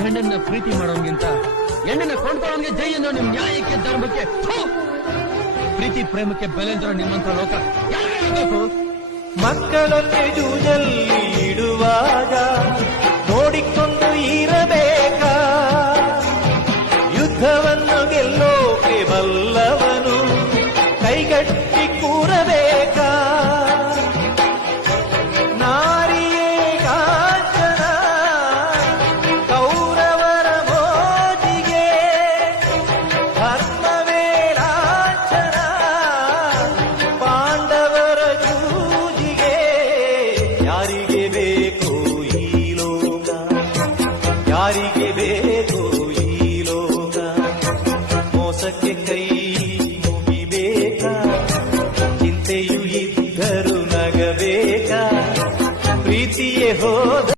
ಗಂಡನ್ನ ಪ್ರೀತಿ ಮಾಡೋನ್ಗಿಂತ ಹೆಣ್ಣನ್ನ ಕೊಂಡ್ಕೊಳ್ಳೋನ್ಗೆ ಜೈ ಅನ್ನೋ ನಿಮ್ ನ್ಯಾಯಕ್ಕೆ ಧರ್ಮಕ್ಕೆ ಪ್ರೀತಿ ಪ್ರೇಮಕ್ಕೆ ಬೆಲೆ ಅಂದ್ರೆ ನಿಮ್ಮಂತ ಲೋಕ ಯಾರು ಮಕ್ಕಳನ್ನೇ ಜೂಜಲ್ಲಿ ಇಡುವ